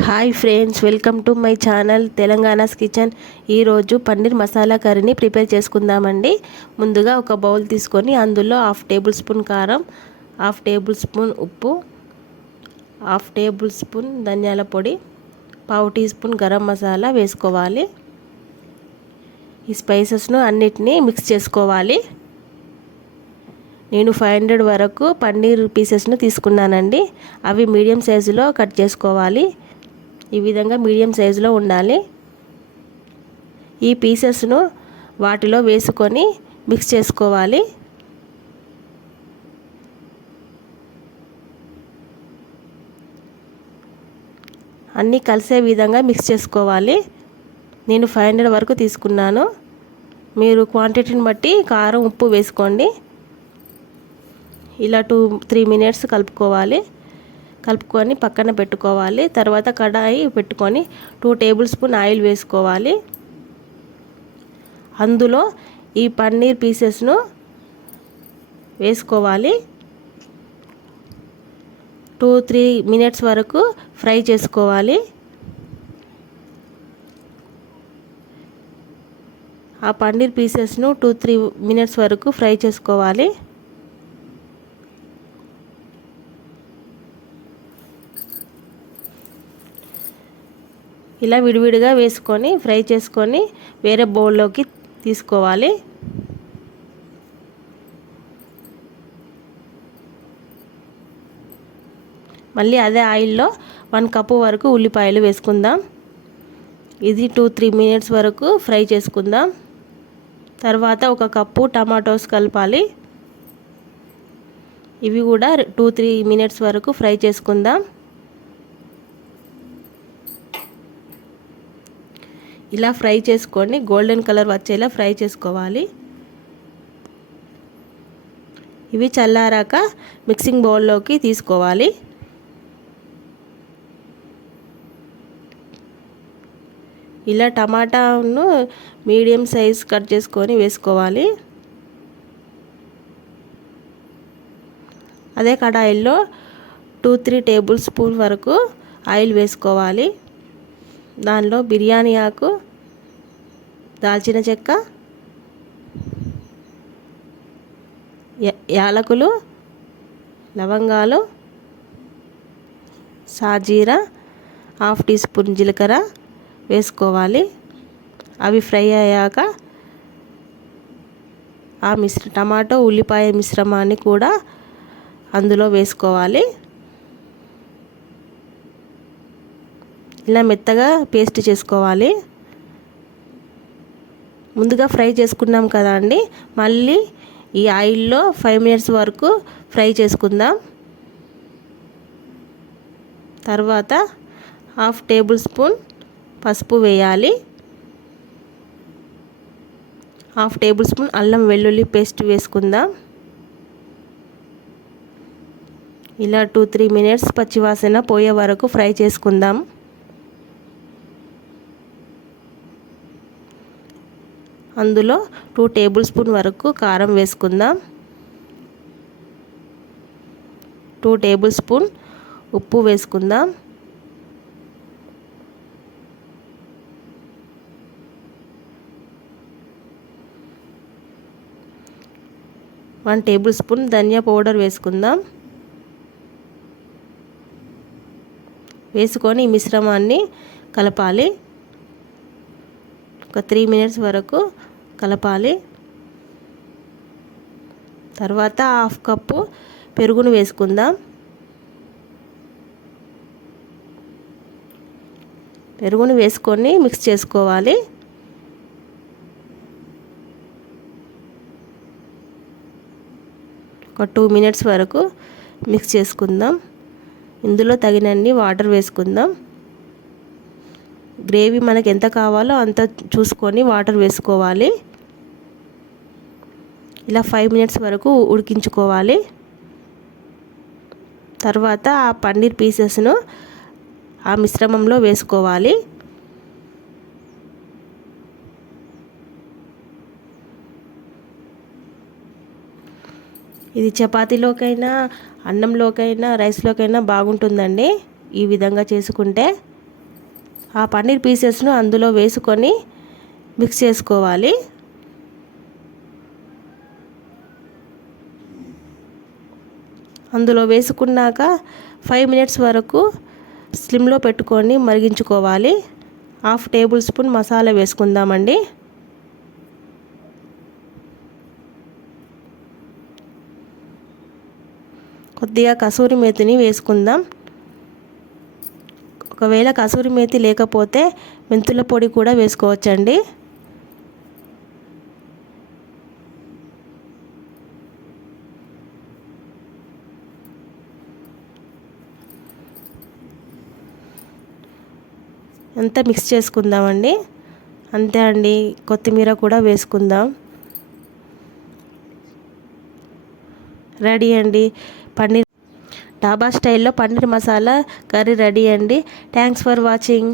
Hi friends, welcome to my channel Telangana's kitchen. ఈరోజు పన్నీర్ మసాలా కర్రీని prepare చేసుకుందామండి. ముందుగా ఒక బౌల్ తీసుకొని అందులో 1/2 టేబుల్ స్పూన్ కారం, 1/2 టేబుల్ స్పూన్ ఉప్పు, 1/2 టేబుల్ స్పూన్ ధనియాల పొడి, 1/2 టీ స్పూన్ గరం మసాలా వేసుకోవాలి. ఈ స్పైసెస్ను అన్నిటినీ మిక్స్ చేసుకోవాలి. నేను 500 వరకు పన్నీర్ పీసెస్ను తీసుకున్నానండి. అవి మీడియం సైజులో కట్ చేసుకోవాలి. ఈ విధంగా మీడియం సైజులో ఉండాలి. ఈ పీసెస్ను వాటిలో వేసుకొని మిక్స్ చేసుకోవాలి. అన్నీ కలిసే విధంగా మిక్స్ చేసుకోవాలి. నేను 500 వరకు తీసుకున్నాను. మీరు క్వాంటిటీని బట్టి కారం ఉప్పు వేసుకోండి. ఇలా 2-3 మినిట్స్ కలుపుకొని పక్కన పెట్టుకోవాలి. తర్వాత కడాయి పెట్టుకొని 2 టేబుల్ స్పూన్ ఆయిల్ వేసుకోవాలి. అందులో ఈ పన్నీర్ పీసెస్ను వేసుకోవాలి. 2-3 మినిట్స్ వరకు ఫ్రై చేసుకోవాలి. ఆ పన్నీర్ పీసెస్ను 2-3 మినిట్స్ వరకు ఫ్రై చేసుకోవాలి. ఇలా విడివిడిగా వేసుకొని ఫ్రై చేసుకొని వేరే బౌల్లోకి తీసుకోవాలి. మళ్ళీ అదే ఆయిల్లో 1 కప్పు వరకు ఉల్లిపాయలు వేసుకుందాం. ఇది 2-3 మినిట్స్ వరకు ఫ్రై చేసుకుందాం. తర్వాత 1 కప్పు టమాటోస్ కలపాలి. ఇవి కూడా 2-3 మినిట్స్ వరకు ఫ్రై చేసుకుందాం. ఇలా ఫ్రై చేసుకొని గోల్డెన్ కలర్ వచ్చేలా ఫ్రై చేసుకోవాలి. ఇవి చల్లారాక మిక్సింగ్ బౌల్లోకి తీసుకోవాలి. ఇలా టమాటాను మీడియం సైజ్ కట్ చేసుకొని వేసుకోవాలి. అదే కడాయిల్లో 2-3 టేబుల్ స్పూన్ వరకు ఆయిల్ వేసుకోవాలి. దానిలో బిర్యానీ ఆకు, దాల్చిన చెక్క, యాలకులు, లవంగాలు, సాజీరా, 1/2 టీ స్పూన్ జీలకర్ర వేసుకోవాలి. అవి ఫ్రై అయ్యాక ఆ టమాటో ఉల్లిపాయ మిశ్రమాన్ని కూడా అందులో వేసుకోవాలి. ఇలా మెత్తగా పేస్ట్ చేసుకోవాలి. ముందుగా ఫ్రై చేసుకున్నాం కదా అండి, మళ్ళీ ఈ ఆయిల్లో 5 మినిట్స్ వరకు ఫ్రై చేసుకుందాం. తర్వాత 1/2 టేబుల్ స్పూన్ పసుపు వేయాలి. 1/2 టేబుల్ స్పూన్ అల్లం వెల్లుల్లి పేస్ట్ వేసుకుందాం. ఇలా 2-3 మినిట్స్ పచ్చివాసన పోయే వరకు ఫ్రై చేసుకుందాం. అందులో 2 టేబుల్ స్పూన్ వరకు కారం వేసుకుందాం. 2 టేబుల్ స్పూన్ ఉప్పు వేసుకుందాం. 1 టేబుల్ స్పూన్ ధనియా పౌడర్ వేసుకుందాం. వేసుకొని ఈ మిశ్రమాన్ని కలపాలి. ఒక 3 మినిట్స్ వరకు కలపాలి. తర్వాత 1/2 కప్పు పెరుగును వేసుకుందాం. పెరుగును వేసుకొని మిక్స్ చేసుకోవాలి. ఒక 2 మినిట్స్ వరకు మిక్స్ చేసుకుందాం. ఇందులో తగినన్ని వాటర్ వేసుకుందాం. గ్రేవీ మనకు ఎంత కావాలో అంత చూసుకొని వాటర్ వేసుకోవాలి. ఇలా 5 మినిట్స్ వరకు ఉడికించుకోవాలి. తర్వాత ఆ పన్నీర్ పీసెస్ను ఆ మిశ్రమంలో వేసుకోవాలి. ఇది చపాతీలోకైనా, అన్నంలోకైనా, రైస్లోకైనా బాగుంటుందండి ఈ విధంగా చేసుకుంటే. ఆ పన్నీర్ పీసెస్ను అందులో వేసుకొని మిక్స్ చేసుకోవాలి. అందులో వేసుకున్నాక 5 మినిట్స్ వరకు స్లిమ్లో పెట్టుకొని మరిగించుకోవాలి. 1/2 టేబుల్ స్పూన్ మసాలా వేసుకుందామండి. కొద్దిగా కసూరి మేతిని వేసుకుందాం. ఒకవేళ కసూరి మేతి లేకపోతే మెంతుల పొడి కూడా వేసుకోవచ్చండి. అంతా మిక్స్ చేసుకుందామండి. అంతే అండి, కొత్తిమీర కూడా వేసుకుందాం. రెడీ అండి, డాబా స్టైల్లో పన్నీర్ మసాలా కర్రీ రెడీ అండి. Thanks for watching.